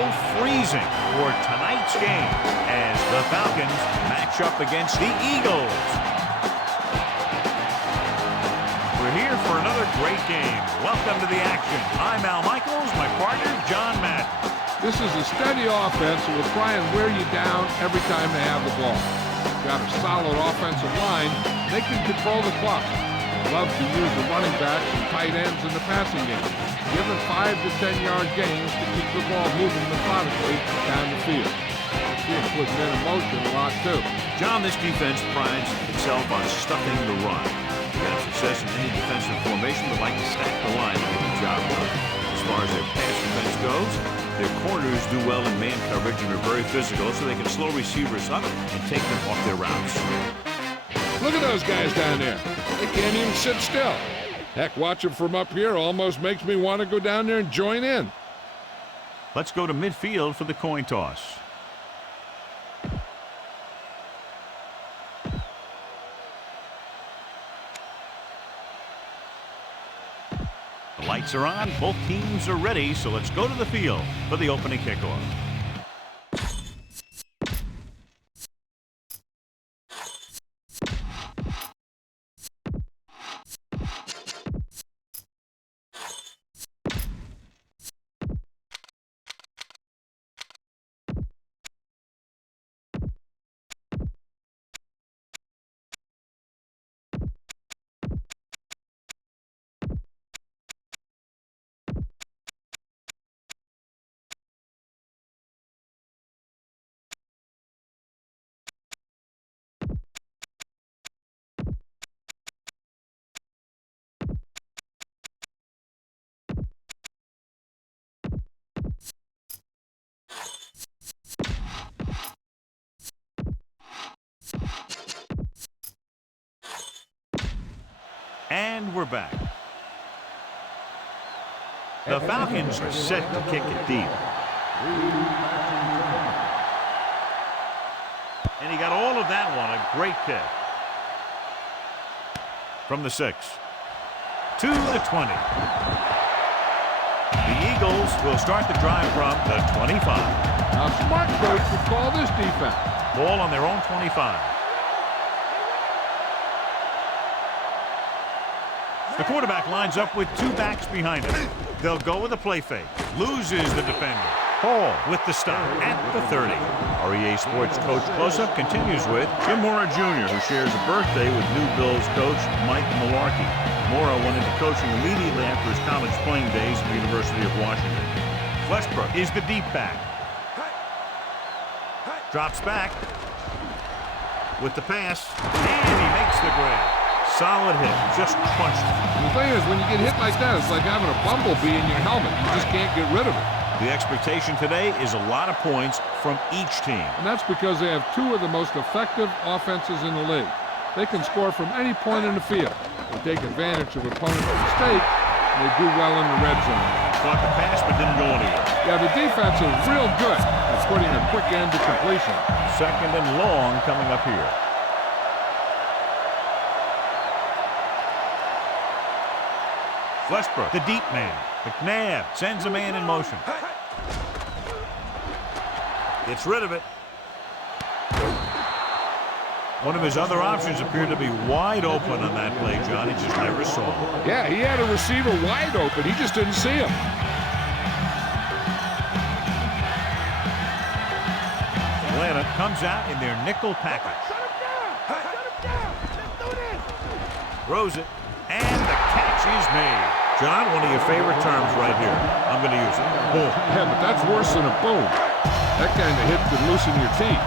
below freezing for tonight's game as the Falcons match up against the Eagles. We're here for another great game. Welcome to the action. I'm Al Michaels, my partner, John Madden. This is a steady offense that will try and wear you down every time they have the ball. Got a solid offensive line. They can control the clock. Love to use the running backs and tight ends in the passing game. Give them 5 to 10 yard gains to keep the ball moving methodically down the field. See it putting it in motion a lot too. John, this defense prides itself on stuffing the run. They have success in any defensive formation, but like to stack the line to get the job done. As far as their pass defense goes, their corners do well in man coverage and are very physical, so they can slow receivers up and take them off their routes. Look at those guys down there. They can't even sit still. Heck, watching from up here almost makes me want to go down there and join in. Let's go to midfield for the coin toss. The lights are on, both teams are ready, so let's go to the field for the opening kickoff. And we're back. The Falcons are set to kick it deep. And he got all of that one. A great kick. From the 6 to the 20. The Eagles will start the drive from the 25. Now, smart coach would call this defense. Ball on their own 25. The quarterback lines up with 2 backs behind him. They'll go with a play fake. Loses the defender. Hall with the stop at the 30. REA Sports Coach Close-Up continues with Jim Mora Jr., who shares a birthday with new Bills coach Mike Mularkey. Mora went into coaching immediately after his college playing days at the University of Washington. Westbrook is the deep back. Drops back with the pass, and he makes the grab. Solid hit, just crunched it. The thing is, when you get hit like that, it's like having a bumblebee in your helmet. You just can't get rid of it. The expectation today is a lot of points from each team. And that's because they have 2 of the most effective offenses in the league. They can score from any point in the field. They take advantage of opponent's mistake, and they do well in the red zone. Caught the pass, but didn't go anywhere. Yeah, the defense is real good at putting a quick end to completion. Second and long coming up here. Westbrook, the deep man. McNabb sends a man in motion. Gets rid of it. One of his other options appeared to be wide open on that play, John. He just never saw him. Yeah, he had a receiver wide open. He just didn't see him. Atlanta comes out in their nickel package. Throws it, and the catch is made. John, one of your favorite terms right here. I'm going to use it. Boom. Yeah, but that's worse than a boom. That kind of hit could loosen your teeth.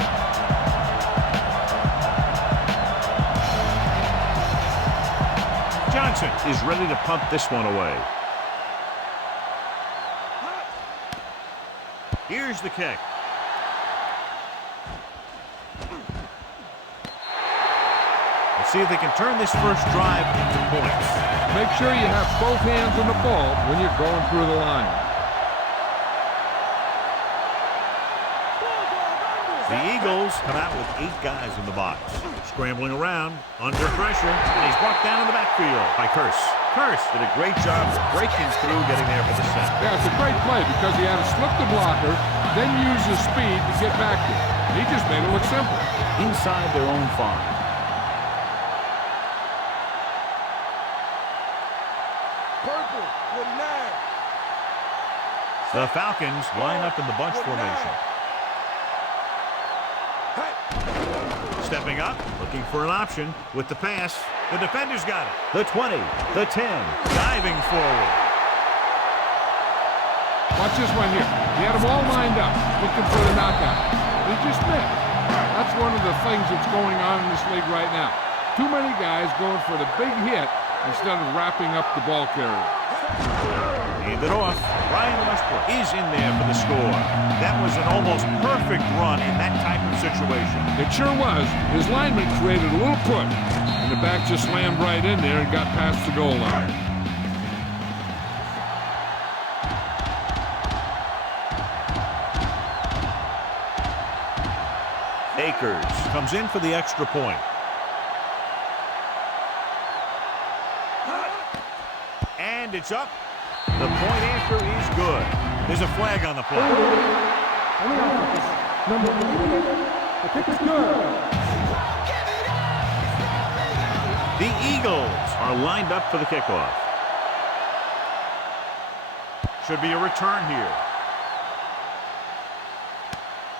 Johnson is ready to punt this one away. Here's the kick. Let's see if they can turn this first drive into points. Make sure you have both hands on the ball when you're going through the line. The Eagles come out with 8 guys in the box. Scrambling around, under pressure, and he's brought down in the backfield by Curse. Curse did a great job breaking through, getting there for the sack. Yeah, it's a great play because he had to slip the blocker, then use his speed to get back to it. He just made it look simple. Inside their own 5. The Falcons line up in the bunch formation. Stepping up, looking for an option with the pass. The defender's got it. The 20, the 10, diving forward. Watch this one here. He had them all lined up, looking for the knockout. He just missed. That's one of the things that's going on in this league right now. Too many guys going for the big hit instead of wrapping up the ball carrier. Hand it off. Brian Westbrook is in there for the score. That was an almost perfect run in that type of situation. It sure was. His lineman created a little push, and the back just slammed right in there and got past the goal line. Akers comes in for the extra point. And it's up. The point after is good. There's a flag on the play. The kick is good. The Eagles are lined up for the kickoff. Should be a return here.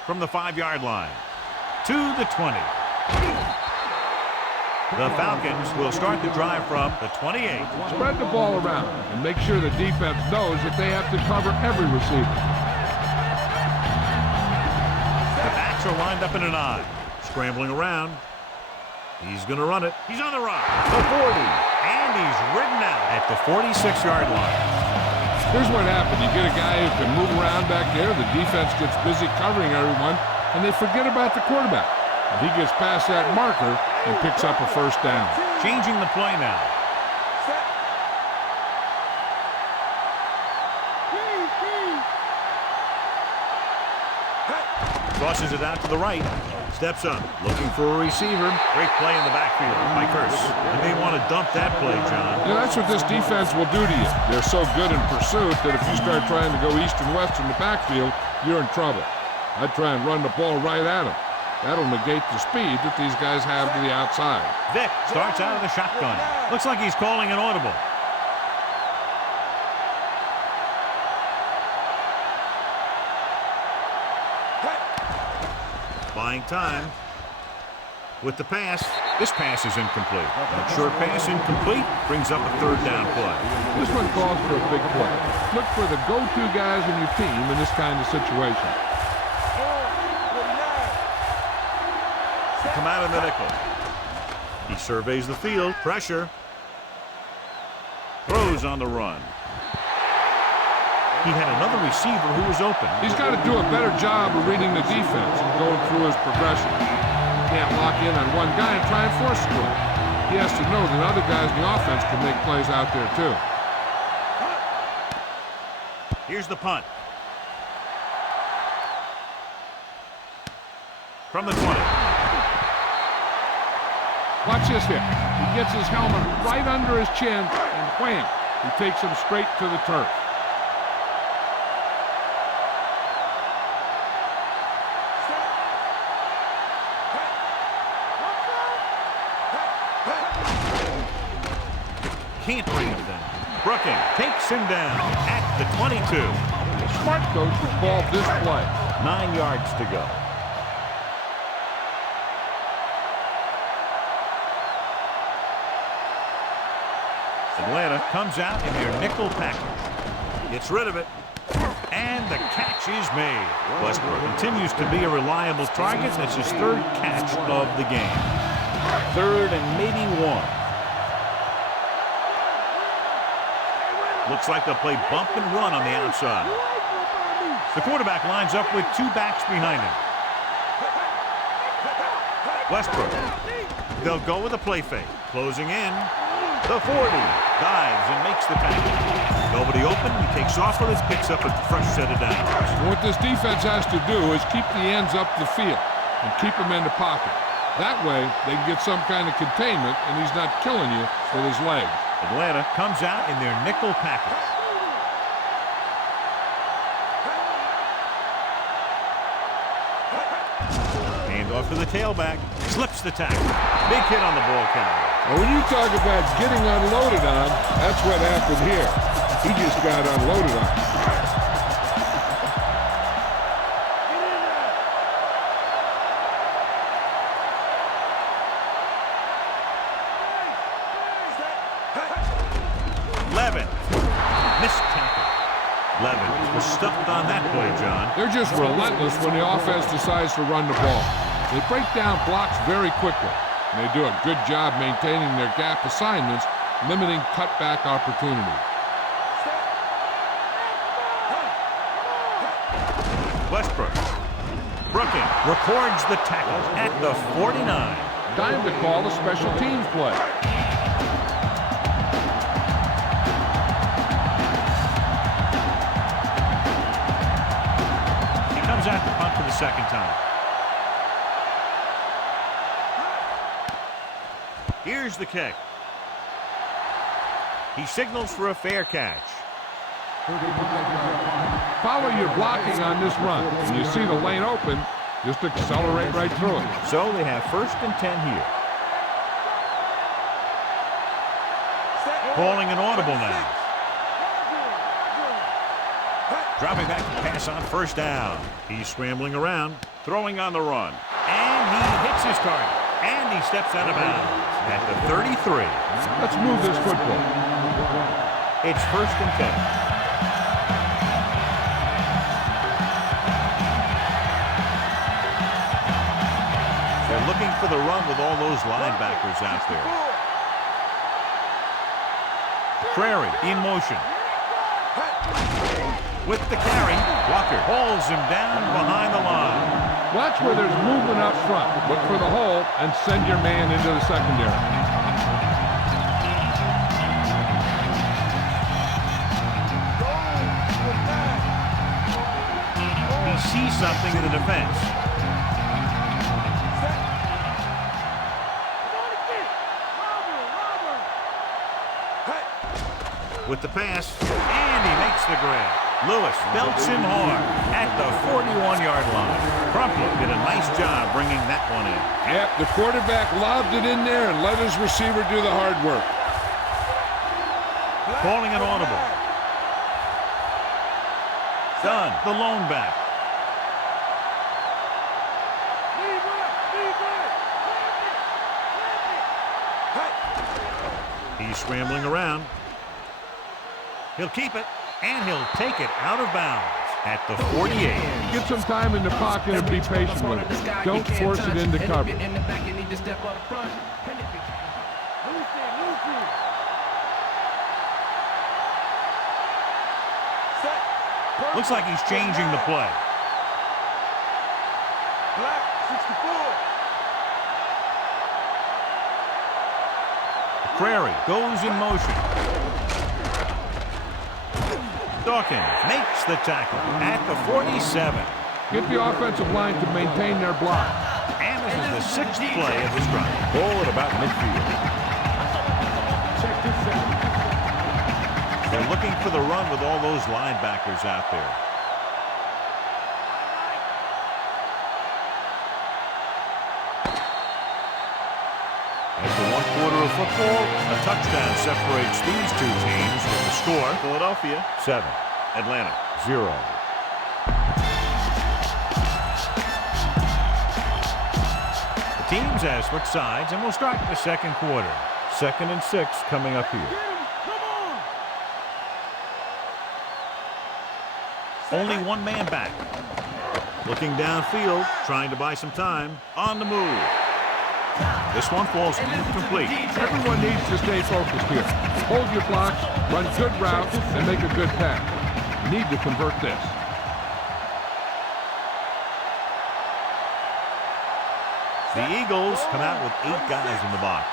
From the 5-yard line to the 20. The Falcons will start the drive from the 28. Spread the ball around and make sure the defense knows that they have to cover every receiver. The backs are lined up in an I. Scrambling around. He's going to run it. He's on the run. The 40. And he's ridden out at the 46-yard line. Here's what happened. You get a guy who can move around back there. The defense gets busy covering everyone, and they forget about the quarterback. He gets past that marker and picks up a first down. Changing the play now. Tosses it out to the right. Steps up, looking for a receiver. Great play in the backfield by Curse. And they want to dump that play, John. Yeah, that's what this defense will do to you. They're so good in pursuit that if you start trying to go east and west in the backfield, you're in trouble. I'd try and run the ball right at them. That'll negate the speed that these guys have to the outside. Vick starts out of the shotgun. Looks like he's calling an audible. Buying time with the pass. This pass is incomplete. That short pass incomplete brings up a third down play. This one calls for a big play. Look for the go-to guys in your team in this kind of situation. Come out in the nickel. He surveys the field. Pressure. Throws on the run. He had another receiver who was open. He's got to do a better job of reading the defense and going through his progression. He can't lock in on one guy and try and force score. He has to know that other guys in the offense can make plays out there too. Here's the punt. From the 20. Watch this here. He gets his helmet right under his chin, and wham, he takes him straight to the turf. Can't bring him down. Brooking takes him down at the 22. The smart coach would call this play. 9 yards to go. Atlanta comes out in their nickel package. Gets rid of it. And the catch is made. Westbrook continues to be a reliable target. That's his third catch of the game. Third and maybe 1. Looks like they'll play bump and run on the outside. The quarterback lines up with 2 backs behind him. Westbrook. They'll go with a play fake. Closing in. The 40. Dives and makes the tackle. Nobody open. He takes off with it. Picks up a fresh set of downs. What this defense has to do is keep the ends up the field and keep them in the pocket. That way, they can get some kind of containment, and he's not killing you with his legs. Atlanta comes out in their nickel package. Off to the tailback, slips the tackle. Big hit on the ball carrier. Now, when you talk about getting unloaded on, that's what happened here. He just got unloaded on. Levin, missed tackle. Levin was stuffed on that play, John. They're just relentless when the offense decides to run the ball. They break down blocks very quickly, and they do a good job maintaining their gap assignments, limiting cutback opportunity. Westbrook. Brooking records the tackle at the 49. Time to call a special teams play. He comes out to punt for the second time. Here's the kick. He signals for a fair catch. Follow your blocking on this run. When you see the lane open, just accelerate right through it. So they have 1st and 10 here. Calling an audible now. Dropping back to pass on 1st down. He's scrambling around, throwing on the run. And he hits his target. And he steps out of bounds at the 33. Let's move this football. It's 1st and 10. They're looking for the run with all those linebackers out there. Prairie in motion. With the carry, Walker hauls him down behind the line. Watch where there's movement up front. Look for the hole and send your man into the secondary. He sees something in the defense. With the pass, and he makes the grab. Lewis belts him hard at the 41-yard line. Crumpler did a nice job bringing that one in. Yep, the quarterback lobbed it in there and let his receiver do the hard work. Calling an audible. Dunn, the lone back. He's scrambling around. He'll keep it, and he'll take it out of bounds at the 48. Get some time in the pocket and be patient with it. Don't force it into cover. Looks like he's changing the play. Black, 64. Prairie goes in motion. Dawkins makes the tackle at the 47. Get the offensive line to maintain their block. And this is the 6th play of this drive. Goal at about midfield. They're looking for the run with all those linebackers out there. After 1 quarter of football, a touchdown separates these two teams with the score. Philadelphia 7, Atlanta 0. The teams have switched sides, and we'll start the second quarter. 2nd and 6 coming up here. Only one man back. Looking downfield, trying to buy some time. On the move. This one falls incomplete. Everyone needs to stay focused here. Hold your blocks, run good routes, and make a good pass. You need to convert this. The Eagles come out with 8 guys in the box.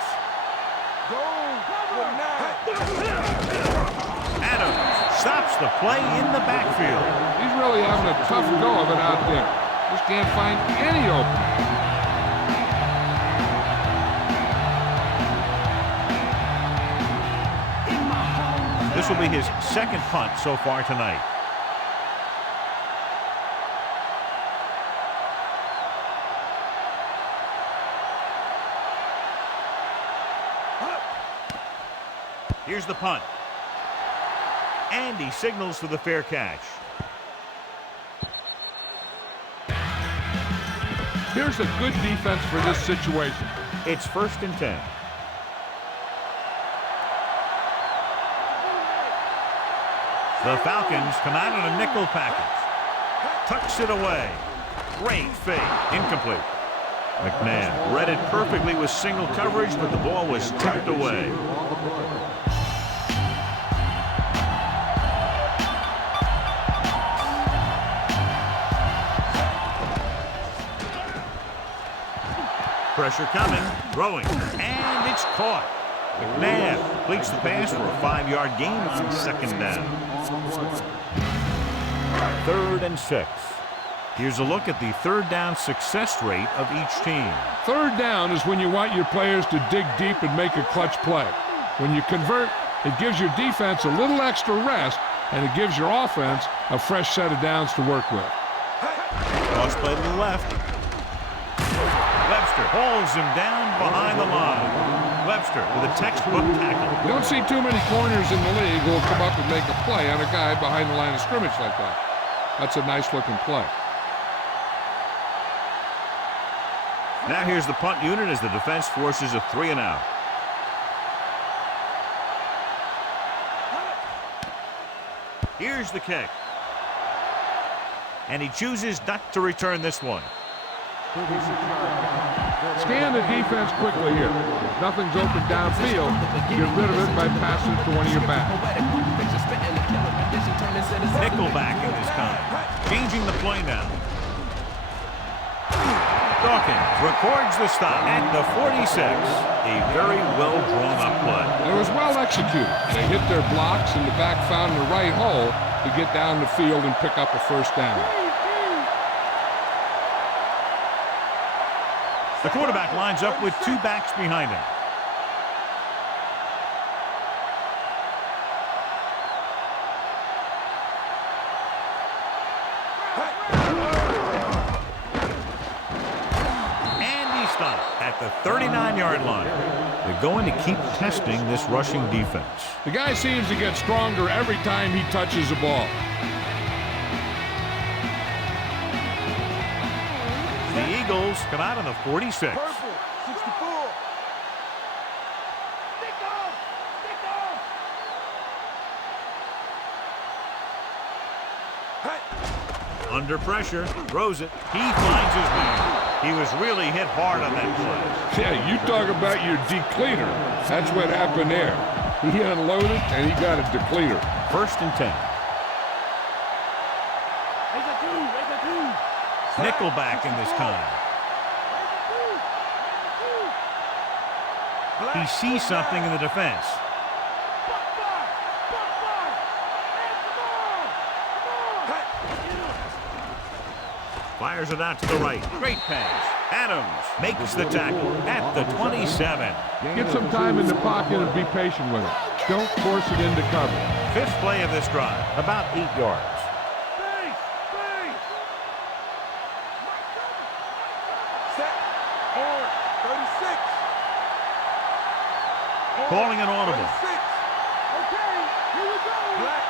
Adams stops the play in the backfield. He's really having a tough go of it out there. Just can't find any opening. will be his second punt so far tonight. Here's the punt. And he signals for the fair catch. Here's a good defense for this situation. It's 1st and 10. The Falcons come out in a nickel package. Tucks it away. Great fake. Incomplete. McNabb read it perfectly with single coverage, but the ball was tipped away. Pressure coming, throwing, and it's caught. McNabb completes the pass for a 5-yard gain on 2nd down. 3rd and 6. Here's a look at the 3rd down success rate of each team. 3rd down is when you want your players to dig deep and make a clutch play. When you convert, it gives your defense a little extra rest, and it gives your offense a fresh set of downs to work with. Cross play to the left. Webster holds him down behind the line. Webster with a textbook tackle. You don't see too many corners in the league who will come up and make a play on a guy behind the line of scrimmage like that. That's a nice-looking play. Now here's the punt unit as the defense forces a 3-and-out. Here's the kick. And he chooses not to return this one. Scan the defense quickly here. If nothing's open downfield, get rid of it by passing it to one of your backs. Nickelback in this time. Changing the play now. Dawkins records the stop at the 46. A very well drawn up play. It was well executed. They hit their blocks and the back found the right hole to get down the field and pick up a 1st down. The quarterback lines up with 2 backs behind him. And he stopped at the 39-yard line. They're going to keep testing this rushing defense. The guy seems to get stronger every time he touches the ball. The Eagles come out on the 46. Purple, 64. Under pressure, throws it. He finds his man. He was really hit hard on that play. Yeah, you talk about your depleter. That's what happened there. He unloaded and he got a depleter. 1st and 10. Nickelback in this time. He sees something in the defense. Fires it out to the right. Great pass. Adams makes the tackle at the 27. Get some time in the pocket and be patient with it. Don't force it into cover. 5th play of this drive, about 8 yards. Calling an audible. Okay, here we go. Black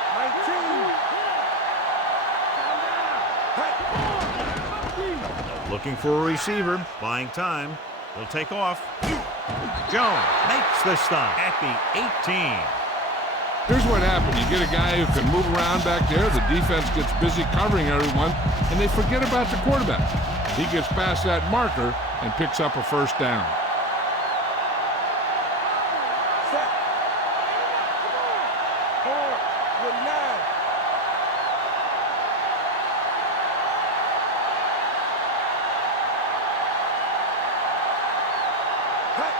19. Looking for a receiver. Buying time. He'll take off. Jones makes the stop at the 18. Here's what happened. You get a guy who can move around back there. The defense gets busy covering everyone, and they forget about the quarterback. He gets past that marker and picks up a 1st down.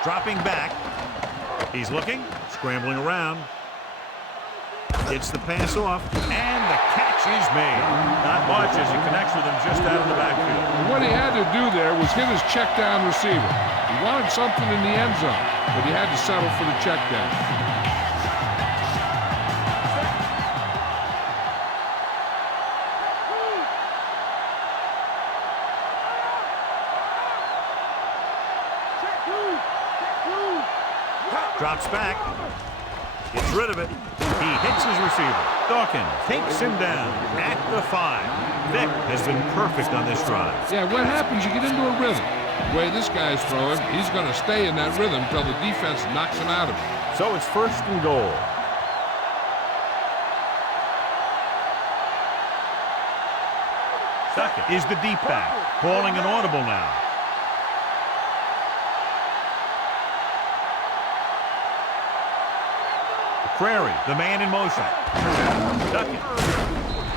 Dropping back. He's looking, scrambling around. Gets the pass off, and the catch is made. Not much as he connects with him just out of the backfield. And what he had to do there was hit his check down receiver. He wanted something in the end zone, but he had to settle for the check down. Drops back. Gets rid of it. He hits his receiver. Dawkins takes him down at the 5. Vick has been perfect on this drive. Yeah, what happens, you get into a rhythm. The way this guy's throwing, he's going to stay in that rhythm until the defense knocks him out of it. So it's 1st and goal. Second is the deep back, calling an audible now. Prairie, the man in motion. Duckett.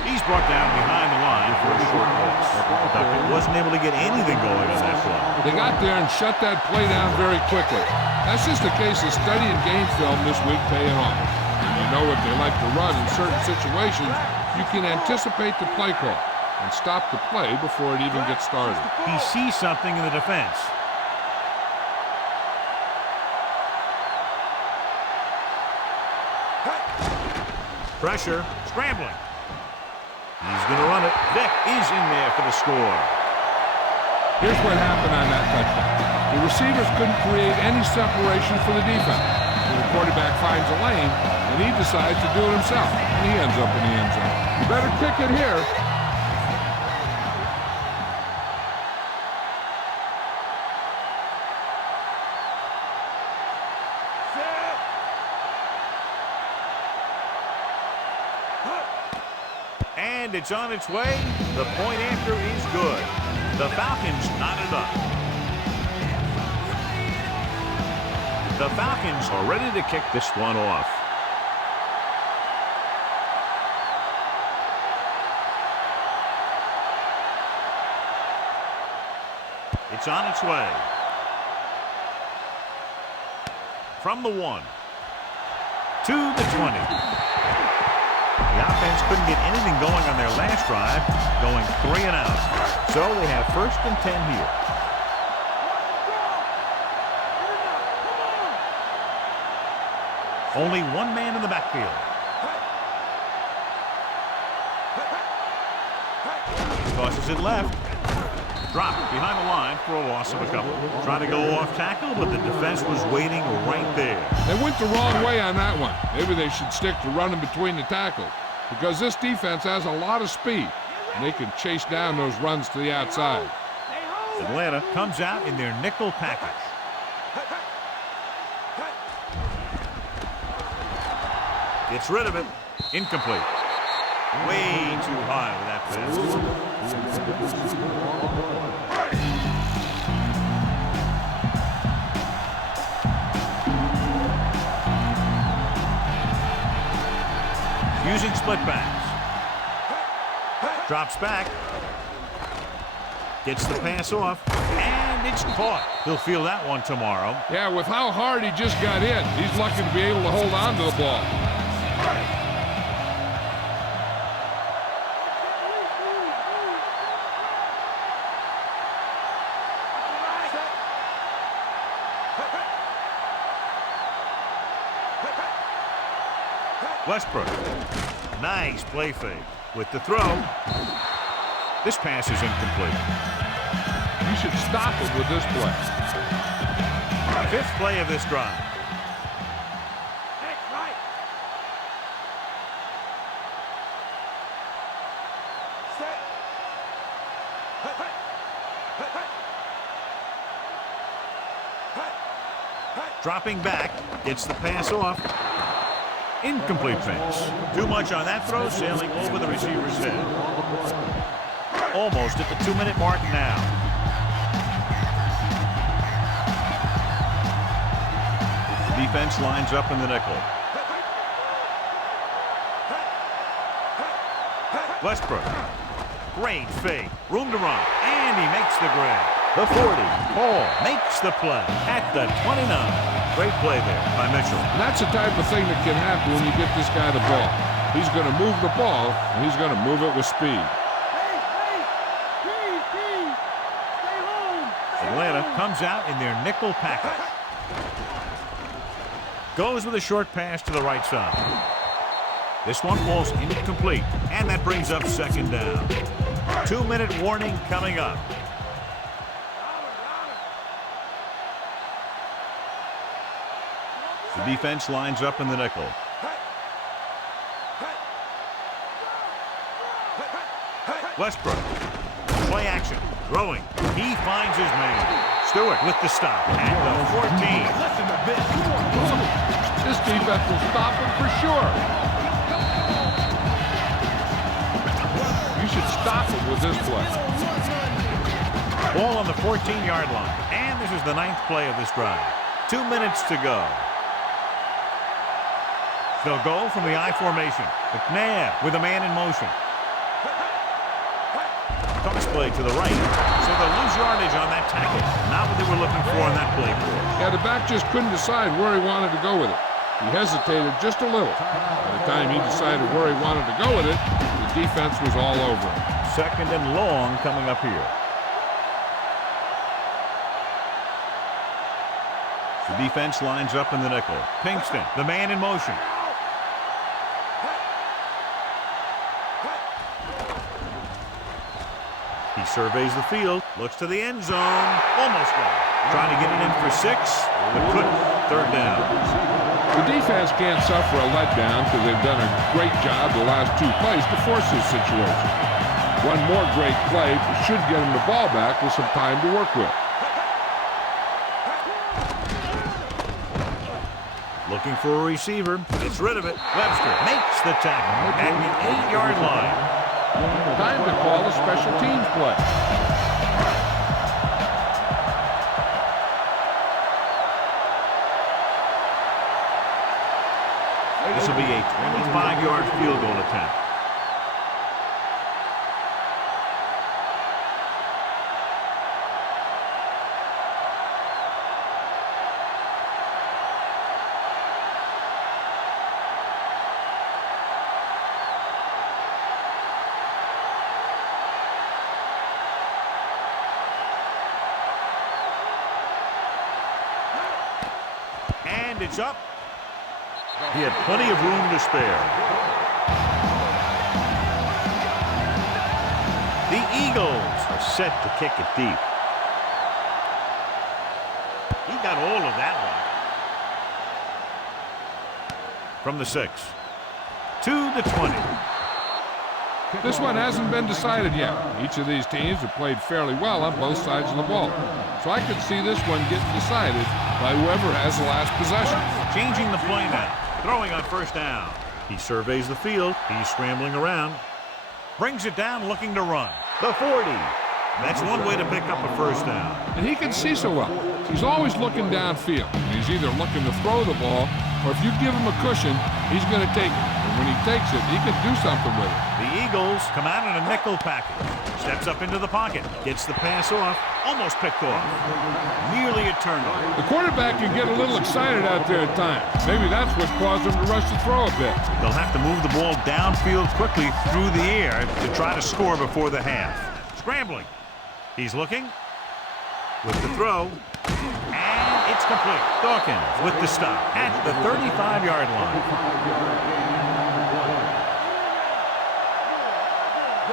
He's brought down behind the line for a short loss. Duckett wasn't able to get anything going on that play. They got there and shut that play down very quickly. That's just a case of studying game film this week paying off. When you know what they like to run in certain situations, you can anticipate the play call and stop the play before it even gets started. He sees something in the defense. Pressure, scrambling. He's going to run it. Vick is in there for the score. Here's what happened on that touchdown. The receivers couldn't create any separation for the defense. So the quarterback finds a lane, and he decides to do it himself. And he ends up in the end zone. You better kick it here. And it's on its way. The point after is good. The Falcons knot it up. The Falcons are ready to kick this one off. It's on its way. From the 1 to the 20. The offense couldn't get anything going on their last drive, going 3 and out. So they have 1st and 10 here. Only one man in the backfield. Tosses it left. Dropped behind the line for a loss of a couple. Trying to go off tackle, but the defense was waiting right there. They went the wrong way on that one. Maybe they should stick to running between the tackles, because this defense has a lot of speed, and they can chase down those runs to the outside. Atlanta comes out in their nickel package. Gets rid of it. Incomplete. Way too high with that pass. Using split backs. Drops back. Gets the pass off. And it's caught. He'll feel that one tomorrow. Yeah, with how hard he just got hit, he's lucky to be able to hold on to the ball. Westbrook. Nice play fake. With the throw. This pass is incomplete. You should stop it with this play. 5th play of this drive. Dropping back. Gets the pass off. Incomplete pass. Too much on that throw, sailing over the receiver's head. Almost at the 2-minute mark now. Defense lines up in the nickel. Westbrook. Great fake. Room to run. And he makes the grab. The 40. Paul makes the play at the 29. Great play there by Mitchell. And that's the type of thing that can happen when you get this guy the ball. He's going to move the ball, and he's going to move it with speed. Atlanta comes out in their nickel package. Goes with a short pass to the right side. This one falls incomplete, and that brings up 2nd down. 2-minute warning coming up. The defense lines up in the nickel. Westbrook. Play action. Throwing. He finds his man. Stewart with the stop at the 14. This defense will stop him for sure. You should stop him with this play. Ball on the 14-yard line. And this is the 9th play of this drive. 2 minutes to go. They'll go from the I formation. McNabb with a man in motion. Toss play to the right. So they'll lose yardage on that tackle. Not what they were looking for on that play. Yeah, the back just couldn't decide where he wanted to go with it. He hesitated just a little. By the time he decided where he wanted to go with it, the defense was all over him. 2nd and long coming up here. The defense lines up in the nickel. Pinkston, the man in motion. He surveys the field, looks to the end zone, almost got it. Trying to get it in for 6, but couldn't. 3rd down. The defense can't suffer a letdown because they've done a great job the last 2 plays to force this situation. One more great play should get them the ball back with some time to work with. Looking for a receiver, gets rid of it. Webster makes the tackle at the 8-yard line. Time to call a special teams play. This will be a 25-yard field goal attempt. And it's up. He had plenty of room to spare. The Eagles are set to kick it deep. He got all of that one. From the 6 to the 20. This one hasn't been decided yet. Each of these teams have played fairly well on both sides of the ball. So I could see this one getting decided by whoever has the last possession. Changing the play now. Throwing on 1st down. He surveys the field. He's scrambling around. Brings it down looking to run. The 40. That's one way to pick up a 1st down. And he can see so well. He's always looking downfield. He's either looking to throw the ball, or if you give him a cushion, he's going to take it. And when he takes it, he can do something with it. The Eagles come out in a nickel package. Steps up into the pocket. Gets the pass off. Almost picked off. Nearly a turnover. The quarterback can get a little excited out there at times. Maybe that's what caused him to rush the throw a bit. They'll have to move the ball downfield quickly through the air to try to score before the half. Scrambling. He's looking. With the throw. And it's complete. Dawkins with the stop at the 35-yard line.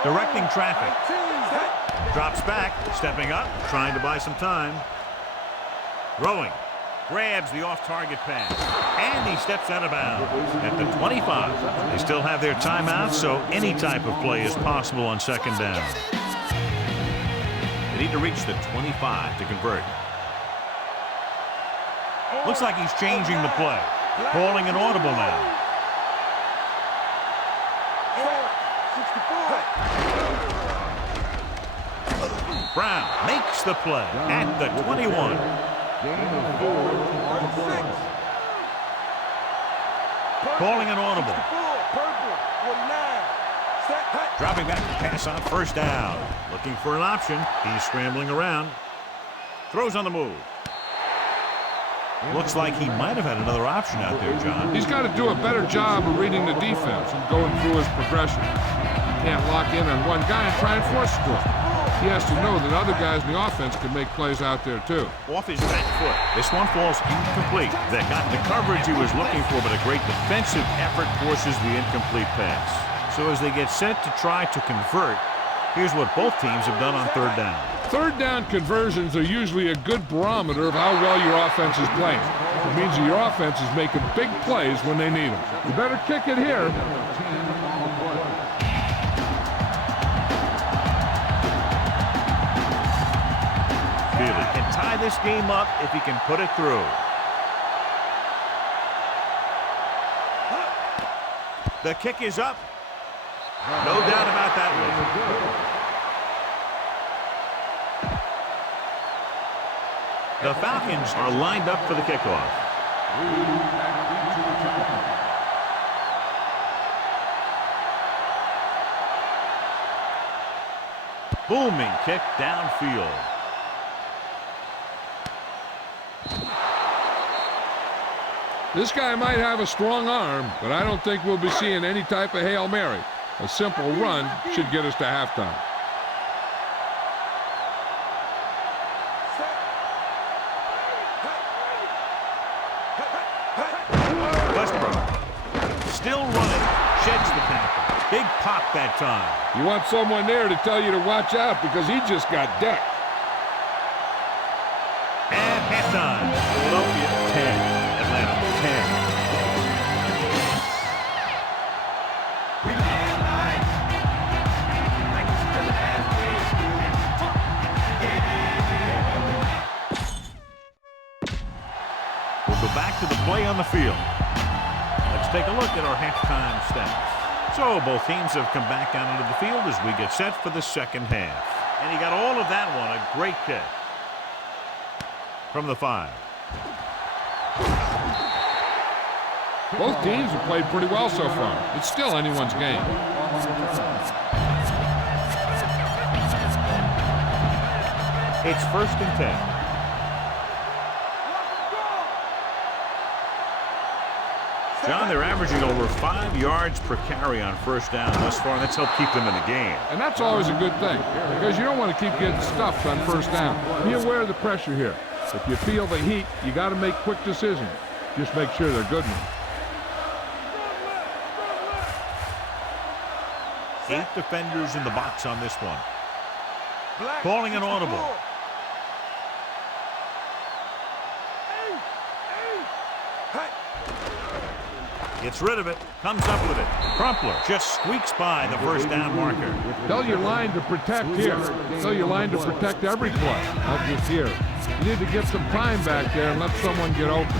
Directing traffic. Drops back, stepping up, trying to buy some time. Throwing. Grabs the off-target pass. And he steps out of bounds at the 25. They still have their timeout, so any type of play is possible on 2nd down. They need to reach the 25 to convert. Looks like he's changing the play. Calling an audible now. Brown makes the play at the 21. Calling an audible. Dropping back to pass on 1st down. Looking for an option. He's scrambling around. Throws on the move. Looks like he might have had another option out there, John. He's got to do a better job of reading the defense and going through his progression. He can't lock in on one guy and try and force score. He has to know that other guys in the offense can make plays out there, too. Off his back foot. This one falls incomplete. That got the coverage he was looking for, but a great defensive effort forces the incomplete pass. So as they get set to try to convert, here's what both teams have done on 3rd down. 3rd down conversions are usually a good barometer of how well your offense is playing. It means that your offense is making big plays when they need them. You better kick it here. Feely can tie this game up if he can put it through. The kick is up. No doubt about that one. The Falcons are lined up for the kickoff. Booming kick downfield. This guy might have a strong arm, but I don't think we'll be seeing any type of Hail Mary. A simple run should get us to halftime. Westbrook still running, sheds the tackle. Big pop that time. You want someone there to tell you to watch out because he just got decked. And halftime. Philadelphia 10. Atlanta 10. We'll go back to the play on the field. Let's take a look at our halftime stats. So both teams have come back out into the field as we get set for the second half. And he got all of that one. A great kick. From the 5. Both teams have played pretty well so far. It's still anyone's game. It's 1st and 10. John, they're averaging over 5 yards per carry on first down thus far, and that's helped keep them in the game. And that's always a good thing, because you don't want to keep getting stuffed on first down. Be aware of the pressure here. If you feel the heat, you got to make quick decisions. Just make sure they're good ones. 8 defenders in the box on this one. Calling an audible. Gets rid of it, comes up with it. Crumpler just squeaks by the first down marker. Tell your line to protect here. Tell your line to protect every play, not just here. You need to get some time back there and let someone get open.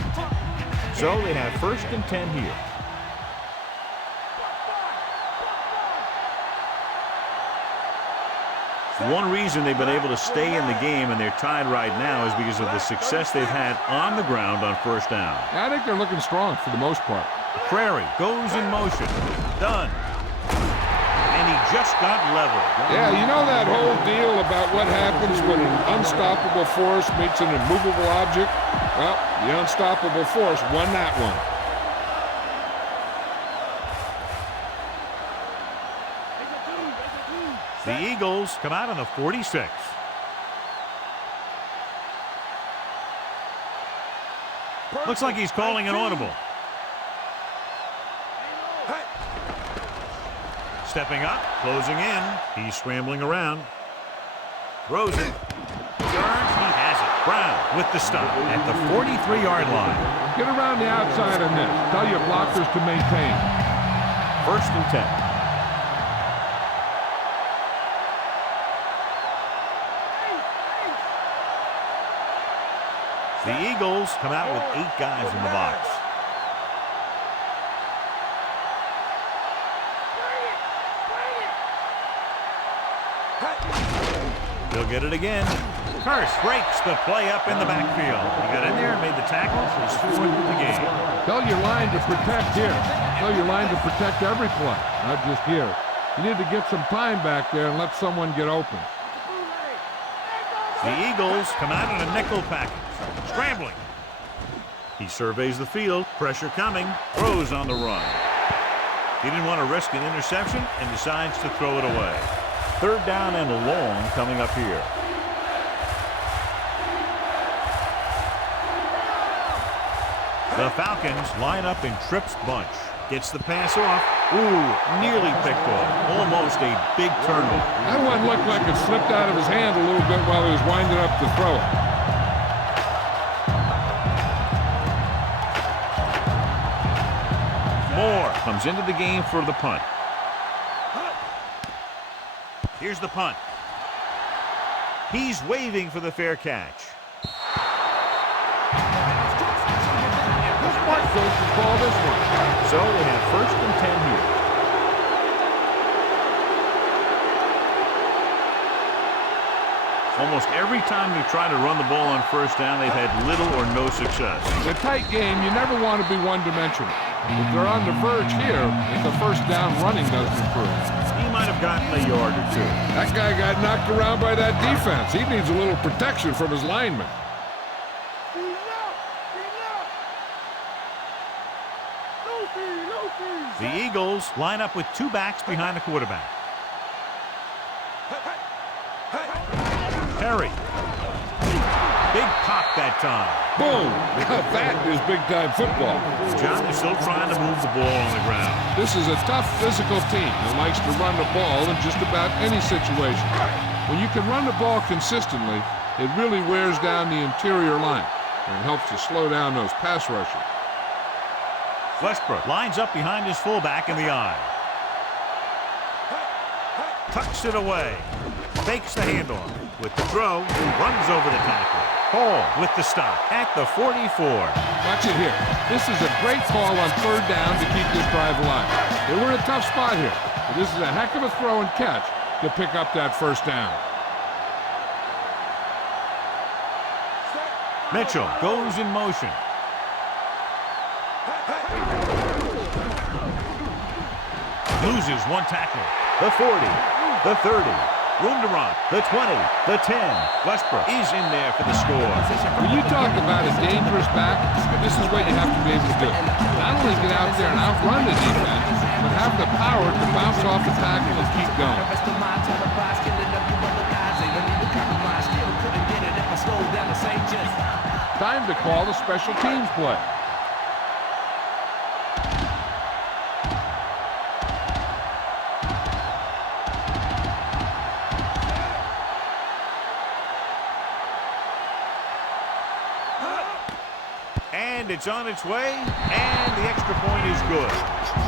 So they have 1st and 10 here. One reason they've been able to stay in the game and they're tied right now is because of the success they've had on the ground on first down. I think they're looking strong for the most part. Prairie goes in motion. Done. And he just got leveled. Yeah, you know that whole deal about what happens when an unstoppable force meets an immovable object? Well, the unstoppable force won that one. The Eagles come out on the 46. Looks like he's calling an audible. Stepping up, closing in. He's scrambling around. Throws it. Turns, he has it. Brown with the stop at the 43-yard line. Get around the outside on this. Tell your blockers to maintain. 1st and 10. The Eagles come out with 8 guys in the box. He'll get it again. Hurst breaks the play up in the backfield. He got in there and made the tackle. He's 4th in the game. Tell your line to protect here. Tell your line to protect every play, not just here. You need to get some time back there and let someone get open. The Eagles come out in a nickel package. Scrambling. He surveys the field. Pressure coming. Throws on the run. He didn't want to risk an interception and decides to throw it away. 3rd down and long coming up here. The Falcons line up in trips bunch. Gets the pass off. Ooh, nearly picked off. Almost a big turnover. That one looked like it slipped out of his hand a little bit while he was winding up to throw it. Moore comes into the game for the punt. Here's the punt. He's waving for the fair catch. Smart coach to call this one. So they have 1st and 10 here. Almost every time they've tried to run the ball on 1st down, they've had little or no success. In a tight game, you never want to be one-dimensional. If they're on the verge here, if the 1st down running doesn't improve. He might have gotten a yard or two. That guy got knocked around by that defense. He needs a little protection from his linemen. The Eagles line up with 2 backs behind the quarterback. Perry. Big pop that time. Boom! That is big-time football. John is still trying to move the ball on the ground. This is a tough physical team that likes to run the ball in just about any situation. When you can run the ball consistently, it really wears down the interior line and helps to slow down those pass rushers. Westbrook lines up behind his fullback in the eye. Tucks it away. Fakes the handoff. With the throw, runs over the tackle. Hall with the stop at the 44. Watch it here. This is a great call on 3rd down to keep this drive alive. They were in a tough spot here, but this is a heck of a throw and catch to pick up that 1st down. Mitchell goes in motion. Loses 1 tackle. The 40, the 30. Room to run. The 20, the 10. Westbrook is in there for the score. When you talk about a dangerous back, this is what you have to be able to do. Not only get out there and outrun the defense, but have the power to bounce off the tackle and keep going. Time to call the special teams play. And it's on its way, and the extra point is good.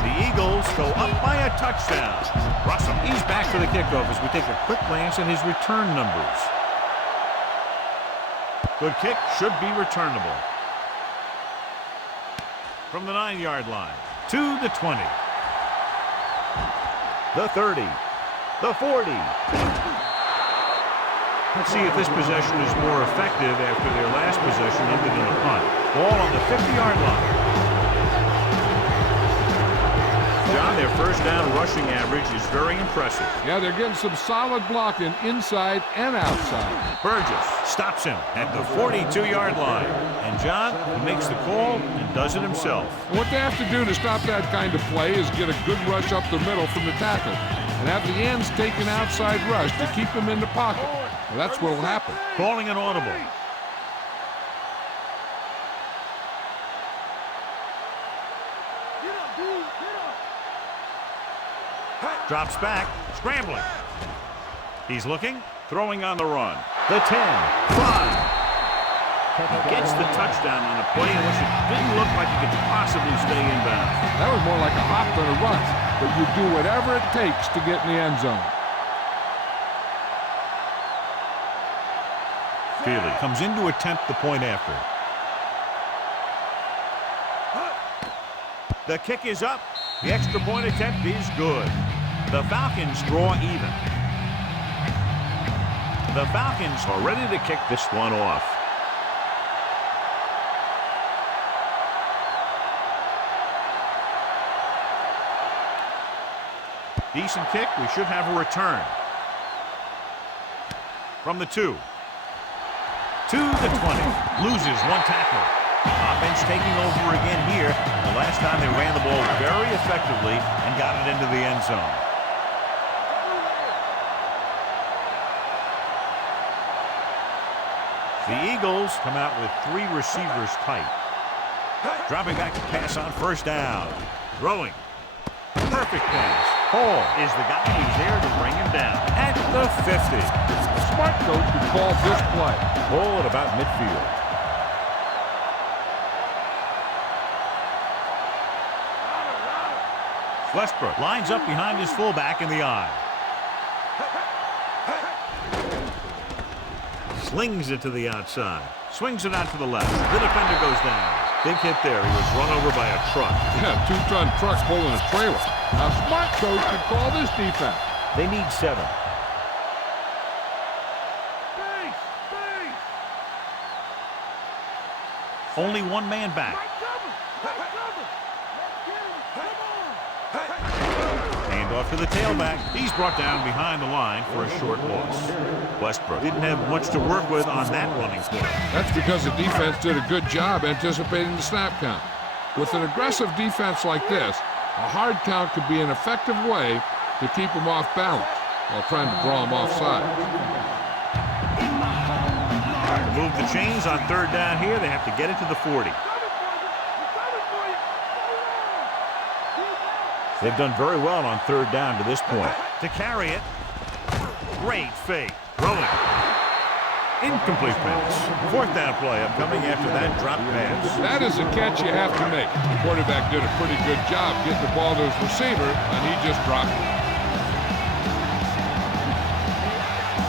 The Eagles go up by a touchdown. Rossum, he's back for the kickoff as we take a quick glance at his return numbers. Good kick, should be returnable. From the 9-yard line to the 20. The 30. The 40. Let's see if this possession is more effective after their last possession ended in a punt. Ball on the 50-yard line. John, their 1st down rushing average is very impressive. Yeah, they're getting some solid blocking inside and outside. Burgess stops him at the 42-yard line. And John, he makes the call and does it himself. And what they have to do to stop that kind of play is get a good rush up the middle from the tackle and have the ends take an outside rush to keep them in the pocket. Well, that's what will happen. Calling an audible. Drops back, scrambling. He's looking, throwing on the run. The 10, 5. He gets the touchdown on a play in which it didn't look like he could possibly stay in bounds. That was more like a hop than a run, but you do whatever it takes to get in the end zone. Feely comes in to attempt the point after. The kick is up. The extra point attempt is good. The Falcons draw even. The Falcons are ready to kick this one off. Decent kick. We should have a return. From the 2. To the 20. Loses 1 tackle. Offense taking over again here. The last time they ran the ball very effectively and got it into the end zone. The Eagles come out with 3 receivers tight. Dropping back to pass on 1st down. Throwing. Perfect pass. Hall is the guy who's there to bring him down at the 50. A smart coach would call this play. Ball at about midfield. Westbrook lines up behind his fullback in the eye. Slings it to the outside. Swings it out to the left. The defender goes down. Big hit there. He was run over by a truck. Yeah, two-ton truck pulling a trailer. Now, smart coach could call this defense. They need 7. Base! Base! Only one man back. Right cover! Right cover! Let's get him! Come on! Hand off to the tailback. He's brought down behind the line for a short loss. Westbrook didn't have much to work with on that running play. That's because the defense did a good job anticipating the snap count. With an aggressive defense like this, a hard count could be an effective way to keep them off balance while trying to draw them offside. To move the chains on 3rd down here, they have to get it to the 40. They've done very well on 3rd down to this point. To carry it. Great fake. Rolling. Incomplete pass. 4th down play upcoming after that drop pass. That is a catch you have to make. The quarterback did a pretty good job getting the ball to his receiver, and he just dropped it.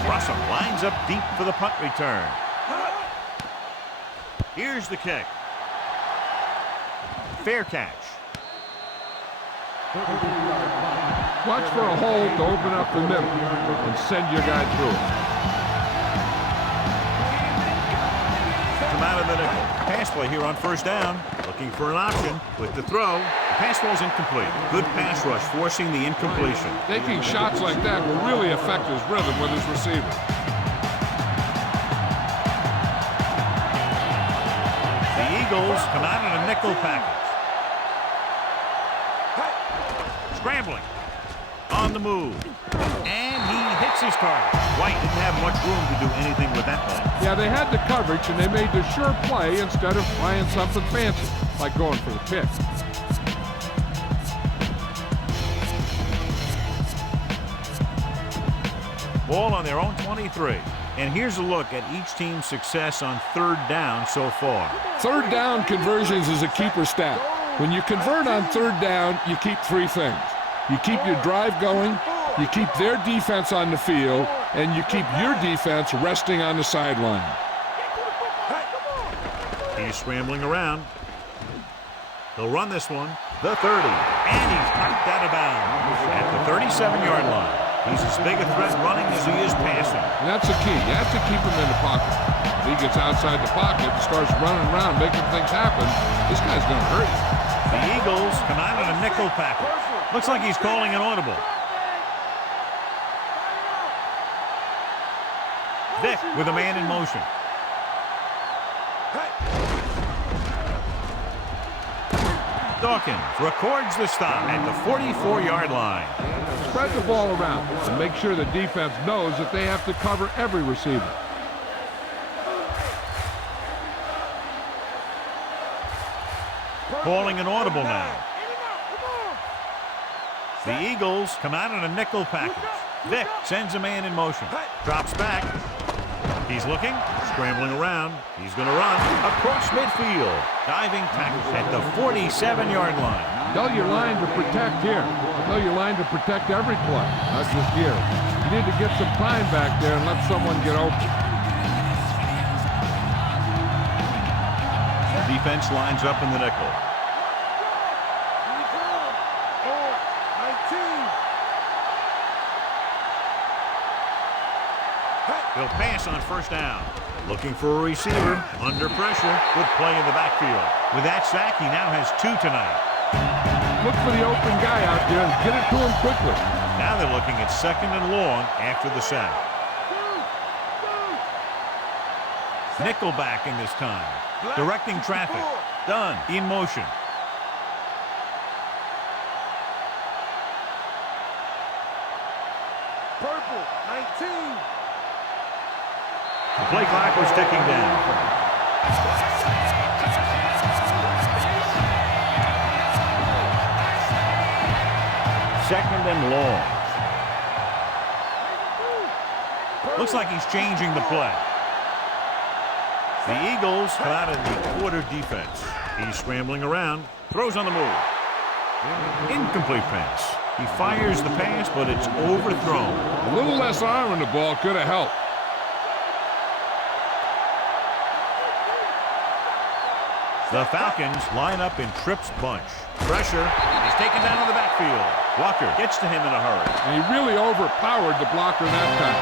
Rossum lines up deep for the punt return. Here's the kick. Fair catch. Watch for a hole to open up the middle and send your guy through it. Come out of the nickel. Pass play here on 1st down. Looking for an option with the throw. The pass ball's incomplete. Good pass rush forcing the incompletion. Taking shots like that will really affect his rhythm with his receiver. The Eagles come out in a nickel package. Scrambling. On the move. And he hits his target. White didn't have much room to do anything with that one. Yeah, they had the coverage, and they made the sure play instead of trying something fancy, like going for the pick. Ball on their own 23. And here's a look at each team's success on 3rd down so far. 3rd down conversions is a keeper stat. When you convert on 3rd down, you keep 3 things. You keep your drive going, you keep their defense on the field, and you keep your defense resting on the sideline. He's scrambling around. He'll run this one. The 30. And he's knocked out of bounds at the 37-yard line. He's as big a threat running as he is passing. And that's the key. You have to keep him in the pocket. If he gets outside the pocket and starts running around making things happen, this guy's going to hurt you. The Eagles come out in a nickel package. Looks like he's calling an audible. Vick with a man in motion. Dawkins records the stop at the 44-yard line. Spread the ball around and make sure the defense knows that they have to cover every receiver. Calling an audible now. The Eagles come out in a nickel package. Vick sends a man in motion. Drops back. He's looking, scrambling around. He's going to run across midfield. Diving tackle at the 47-yard line. Tell your line to protect here. Tell your line to protect every play, not just here. You need to get some time back there and let someone get open. The defense lines up in the nickel. He'll pass on 1st down. Looking for a receiver. Under pressure. Good play in the backfield. With that sack, he now has 2 tonight. Look for the open guy out there and get it to him quickly. Now they're looking at 2nd and long after the sack. Nickelback in this time. Directing traffic. Done. In motion. Purple, 19. The play clock was ticking down. Second and long. Looks like he's changing the play. The Eagles come out in the quarter defense. He's scrambling around. Throws on the move. Incomplete pass. He fires the pass, but it's overthrown. A little less arm in the ball could have helped. The Falcons line up in trips bunch. Pressure. He's taken down in the backfield. Walker gets to him in a hurry. And he really overpowered the blocker that time.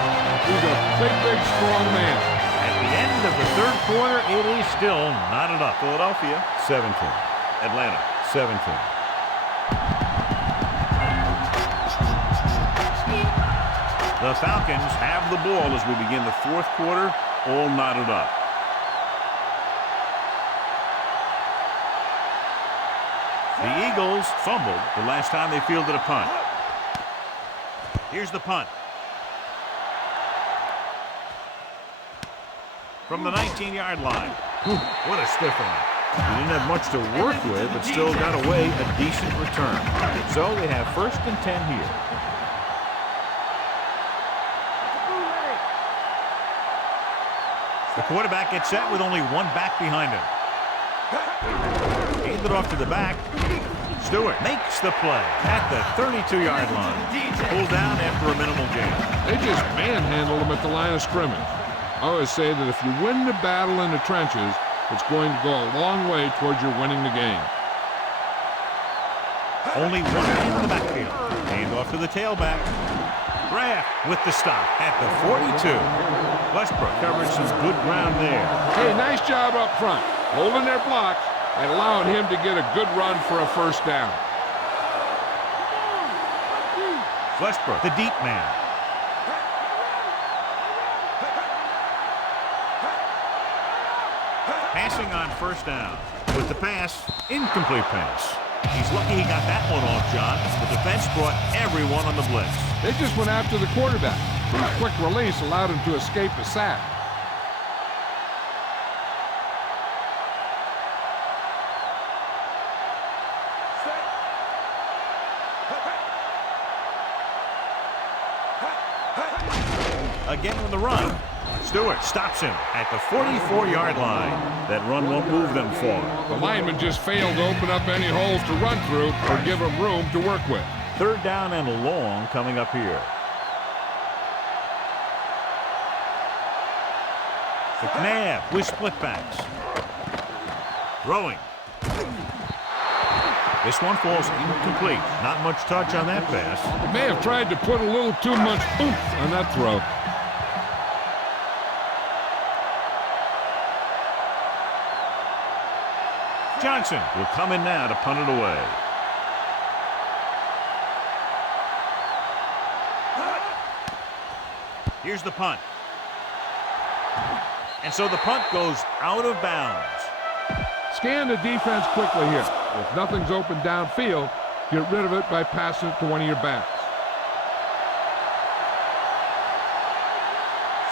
He's a big, strong man. At the end of the third quarter, it is still knotted up. Philadelphia, 17. Atlanta, 17. The Falcons have the ball as we begin the fourth quarter, all knotted up. The Eagles fumbled the last time they fielded a punt. Here's the punt. From the 19-yard line. What a stiff one. He didn't have much to work with, but still got away a decent return. So they have 1st and 10 here. The quarterback gets set with only one back behind him. Handed off to the back. Stewart makes the play at the 32-yard line. Pulled down after a minimal gain. They just manhandled him at the line of scrimmage. I always say that if you win the battle in the trenches, it's going to go a long way towards your winning the game. Only one man in the backfield. Hand off to the tailback. Kraft with the stop at the 42. Westbrook covered some good ground there. Hey, nice job up front, holding their blocks and allowing him to get a good run for a first down. Westbrook, the deep man. Passing on first down. With the pass, incomplete pass. He's lucky he got that one off, John. The defense brought everyone on the blitz. They just went after the quarterback. His quick release allowed him to escape a sack. Again on the run. Stewart stops him at the 44-yard line. That run won't move them far. The lineman just failed to open up any holes to run through or give him room to work with. 3rd down and long coming up here. McNabb with split backs. Throwing. This one falls incomplete. Not much touch on that pass. He may have tried to put a little too much oomph on that throw. Johnson will come in now to punt it away. Here's the punt. And so the punt goes out of bounds. Scan the defense quickly here. If nothing's open downfield, get rid of it by passing it to one of your backs.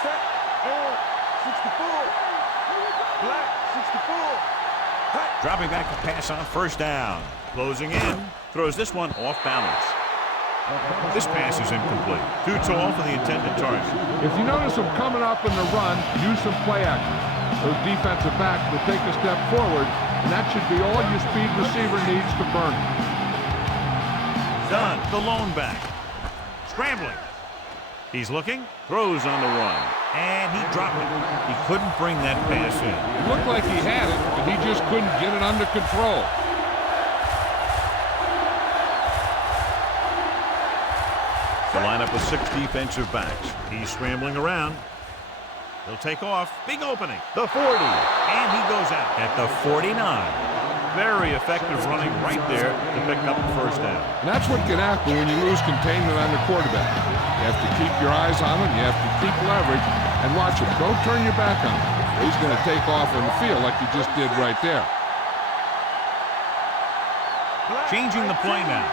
Set. On. 64. Black. 64. Dropping back to pass on first down. Closing in. Throws this one off balance. This pass is incomplete. Too tall for the intended target. If you notice them coming up in the run, use some play action. Those defensive backs will take a step forward, and that should be all your speed receiver needs to burn. Dunn, the lone back. Scrambling. He's looking, throws on the run, and he dropped it. He couldn't bring that pass in. It looked like he had it, but he just couldn't get it under control. The lineup with 6 defensive backs. He's scrambling around. He'll take off. Big opening. The 40. And he goes out at the 49. Very effective running right there to pick up the first down. And that's what can happen when you lose containment on the quarterback. You have to keep your eyes on him. You have to keep leverage and watch him. Don't turn your back on him. He's going to take off on the field like he just did right there. Changing the play now.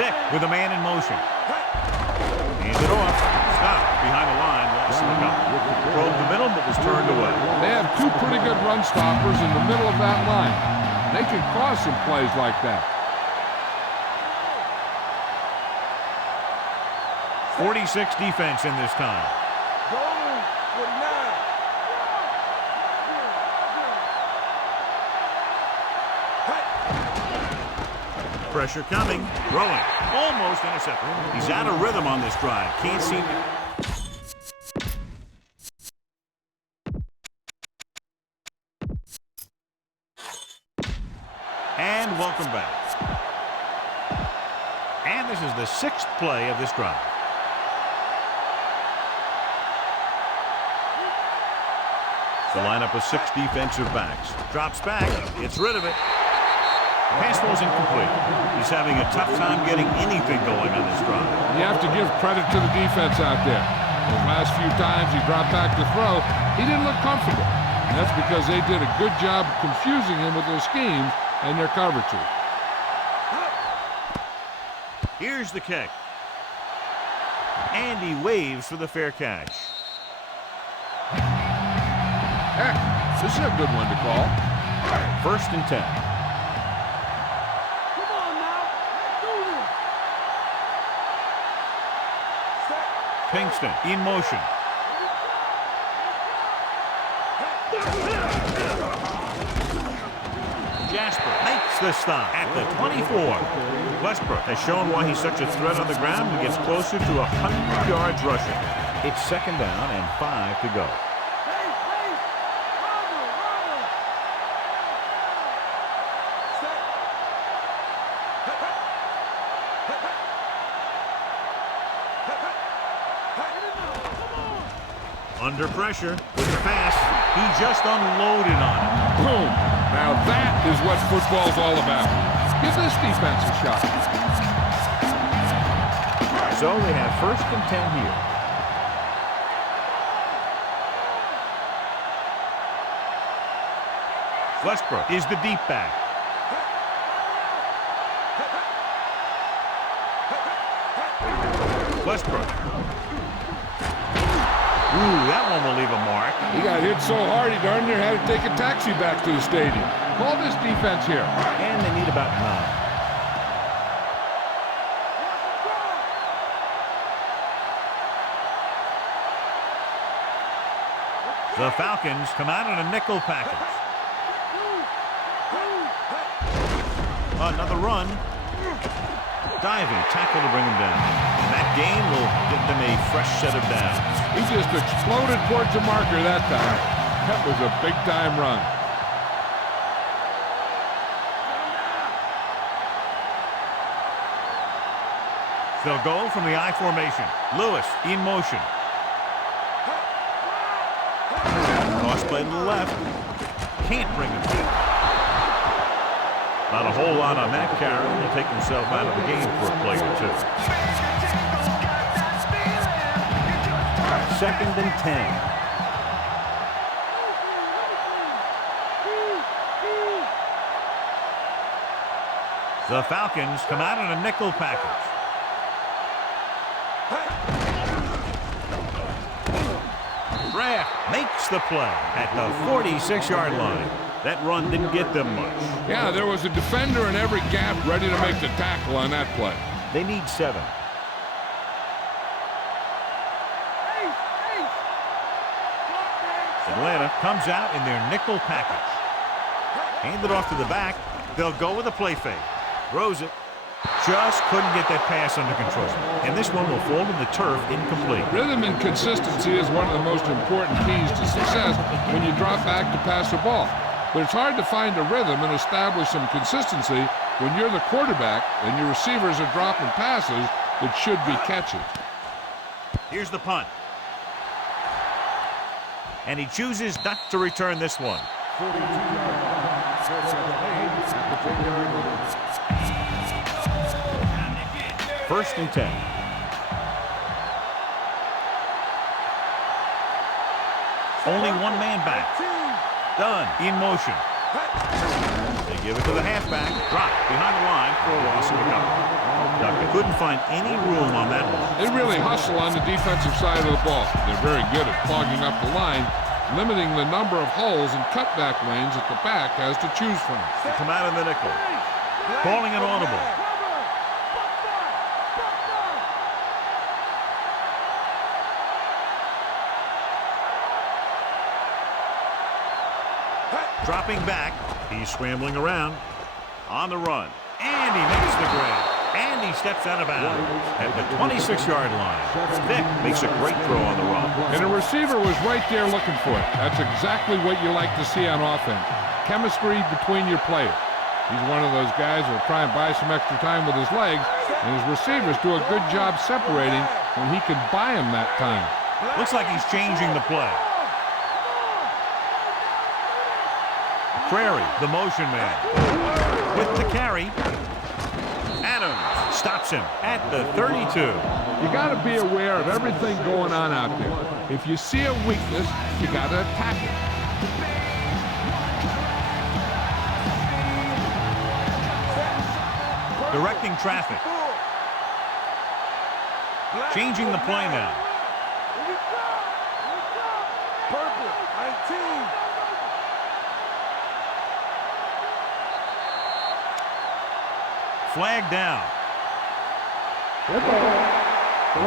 Vick with a man in motion. Hands it off. Stop behind the line. Lost the couple. Probed the middle, but was turned away. They have 2 pretty good run stoppers in the middle of that line. They can cause some plays like that. 46 defense in this time. Goal. 49. Pressure coming. Throwing. Almost intercepted. He's out of rhythm on this drive. Can't seem to... And welcome back. And this is the 6th play of this drive. The lineup of 6 defensive backs. Drops back. Gets rid of it. Pass ball's incomplete. He's having a tough time getting anything going on this drive. You have to give credit to the defense out there. The last few times he dropped back to throw, he didn't look comfortable. And that's because they did a good job confusing him with their schemes and their coverages. Here's the kick. And he waves for the fair catch. This is a good one to call. 1st and 10. Come on now. Let's do this. Set. Pinkston in motion. Jasper makes the stop at the 24. Westbrook has shown why he's such a threat on the ground and gets closer to 100 yards rushing. It's 2nd down and 5 to go. Under pressure with the pass. He just unloaded on it. Boom. Now that is what football's all about. Give this defense a shot. So they have 1st and 10 here. Westbrook is the deep back. Westbrook. Ooh, that one will leave a mark. He got hit so hard he darn near had to take a taxi back to the stadium. Call this defense here. And they need about 9. The Falcons come out in a nickel package. Another run. Diving tackle to bring him down. And that game will get them a fresh set of downs. He just exploded towards the marker that time. That was a big-time run. They'll go from the I formation. Lewis in motion. Cross play to the left. Can't bring him down. Not a whole lot on that carry. He'll take himself out of the game for a play or 2. 2nd and 10. The Falcons come out in a nickel package. Draft makes the play at the 46-yard line. That run didn't get them much. Yeah, there was a defender in every gap ready to make the tackle on that play. They need 7. Atlanta comes out in their nickel package. Hand it off to the back. They'll go with a play fake. Throws it. Just couldn't get that pass under control. And this one will fall to the turf incomplete. Rhythm and consistency is one of the most important keys to success when you drop back to pass the ball. But it's hard to find a rhythm and establish some consistency when you're the quarterback and your receivers are dropping passes that should be catches. Here's the punt. And he chooses not to return this one. 1st and 10. Only one man back. Done. In motion. They give it to the halfback. Drop behind the line for a loss of a couple. Ducker couldn't find any room on that one. They really hustle on the defensive side of the ball. They're very good at clogging up the line, limiting the number of holes and cutback lanes that the back has to choose from. They come out in the nickel. Calling an audible. Dropping back. He's scrambling around. On the run. And he makes the grab. And he steps out of bounds at the 26-yard line. Vick makes a great throw on the run. And the receiver was right there looking for it. That's exactly what you like to see on offense. Chemistry between your players. He's one of those guys who will try and buy some extra time with his legs, and his receivers do a good job separating when he can buy him that time. Looks like he's changing the play. Prairie, the motion man. With the carry. Adams stops him at the 32. You got to be aware of everything going on out there. If you see a weakness, you got to attack it. Directing traffic. Changing the play now. Purple, 19. Flag down.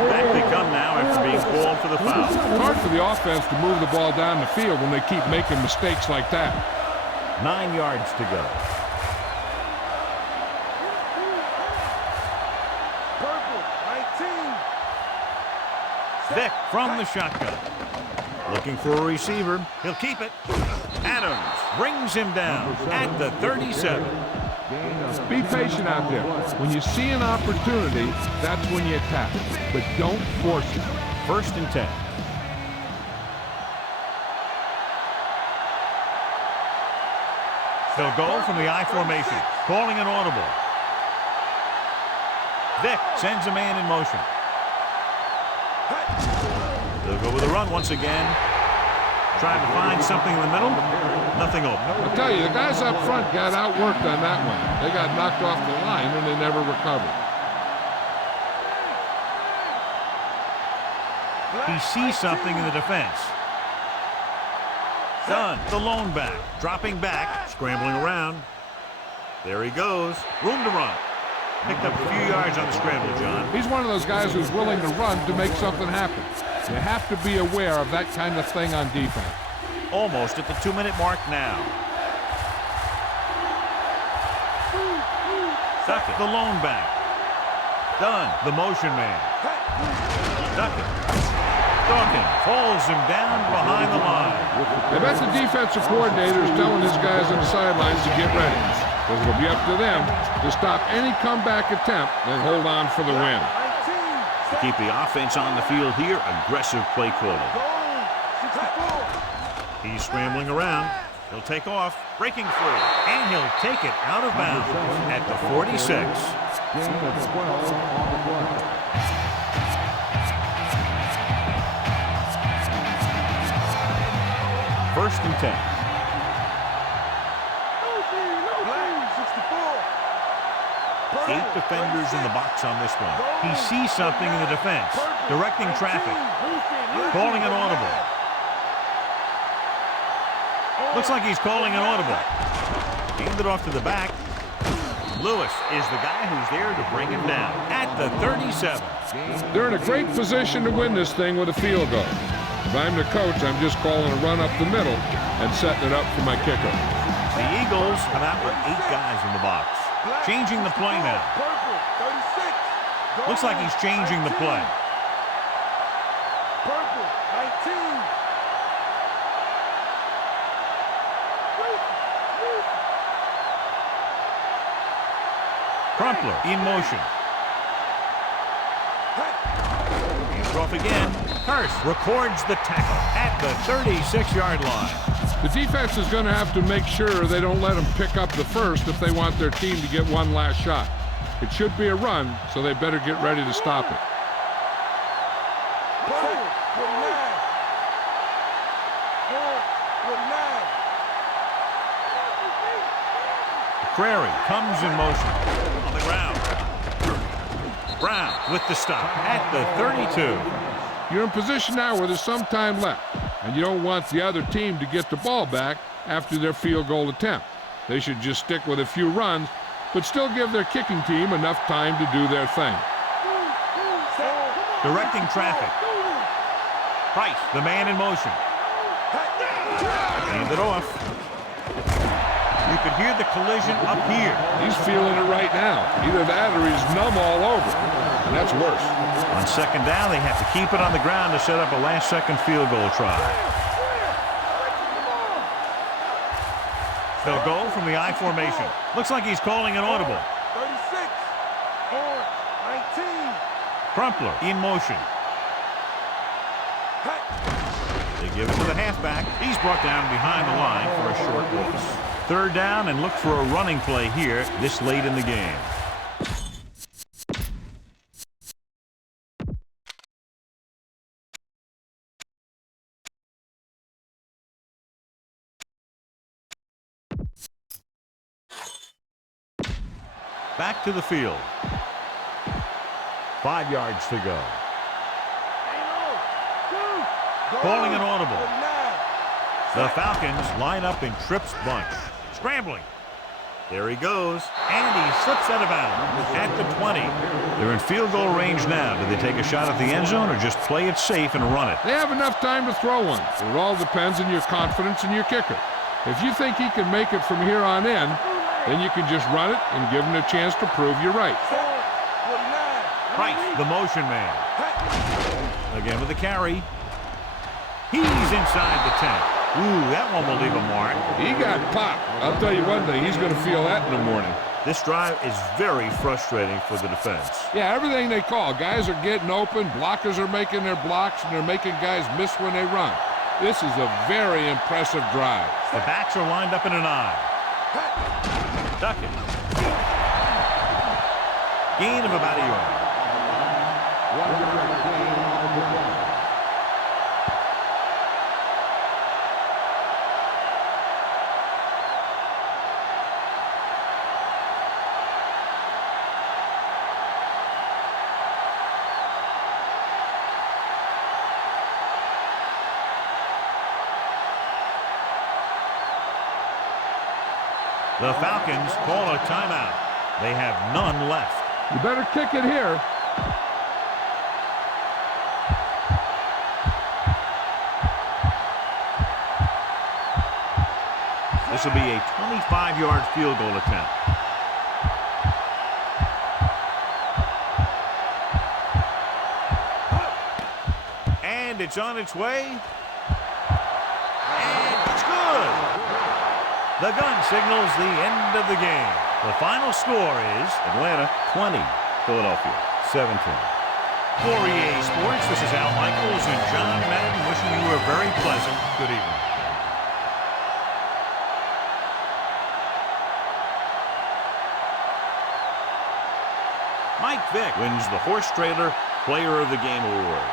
Back they come now after being called for the foul. It's hard for the offense to move the ball down the field when they keep making mistakes like that. 9 yards to go. Purple, 19. Vick from the shotgun. Looking for a receiver. He'll keep it. Adams brings him down at the 37. Be patient out there. When you see an opportunity, that's when you attack. But don't force it. 1st and 10. They'll go from the I formation, calling an audible. Vick sends a man in motion. They'll go with a run once again. Trying to find something in the middle. Nothing open. I'll tell you, the guys up front got outworked on that one. They got knocked off the line and they never recovered. He sees something in the defense. Done. The lone back. Dropping back. Scrambling around. There he goes. Room to run. Picked up a few yards on the scramble, John. He's one of those guys who's willing to run to make something happen. You have to be aware of that kind of thing on defense. Almost at the 2-minute mark now. Duckett, the lone back. Done. The motion man. Duckett. Dawkins holds him down behind the line. I bet the defensive coordinator is telling his guys on the sidelines to get ready, because it'll be up to them to stop any comeback attempt and hold on for the win. To keep the offense on the field here, aggressive play calling. He's scrambling around. He'll take off, breaking free, and he'll take it out of bounds at the 46. First and 10. Eight defenders in the box on this one. He sees something in the defense. Directing traffic. Calling an audible. Looks like he's calling an audible. Hand it off to the back. Lewis is the guy who's there to bring him down at the 37. They're in a great position to win this thing with a field goal. If I'm the coach, I'm just calling a run up the middle and setting it up for my kicker. The Eagles come out with 8 guys in the box. Changing the play now. Looks like he's changing the play. Purple, 19. Crumpler in motion. Hands off again. Hurst records the tackle at the 36-yard line. The defense is going to have to make sure they don't let them pick up the first if they want their team to get one last shot. It should be a run, so they better get ready to stop it. Prairie comes in motion on the ground. Brown with the stop at the 32. You're in position now where there's some time left, and you don't want the other team to get the ball back after their field goal attempt. They should just stick with a few runs, but still give their kicking team enough time to do their thing. Directing traffic. Price, the man in motion. Hand it off. You could hear the collision up here. He's feeling it right now. Either that or he's numb all over. And that's worse. On second down, they have to keep it on the ground to set up a last-second field goal try. They'll go from the I formation. Looks like he's calling an audible. 36 on 19. Crumpler in motion. They give it to the halfback. He's brought down behind the line for a short loss. Third down, and look for a running play here this late in the game. Back to the field. 5 yards to go. Calling an audible. The Falcons line up in trips bunch. Scrambling. There he goes. And he slips out of bounds at the 20. They're in field goal range now. Do they take a shot at the end zone or just play it safe and run it? They have enough time to throw one. It all depends on your confidence in your kicker. If you think he can make it from here on in, then you can just run it and give him a chance to prove you're right. Price, the motion man. Again with the carry. He's inside the 10. Ooh, that one will leave a mark. He got popped. I'll tell you one thing, he's going to feel that in the morning. This drive is very frustrating for the defense. Yeah, everything they call. Guys are getting open, blockers are making their blocks, and they're making guys miss when they run. This is a very impressive drive. The backs are lined up in an I. Duck it. Gain of about a yard. The Falcons call a timeout. They have none left. You better kick it here. This will be a 25-yard field goal attempt. And it's on its way. And it's good. The gun signals the end of the game. The final score is Atlanta 20, Philadelphia 17. For EA Sports, this is Al Michaels and John Madden wishing you a very pleasant good evening. Mike Vick wins the Horse Trailer Player of the Game award.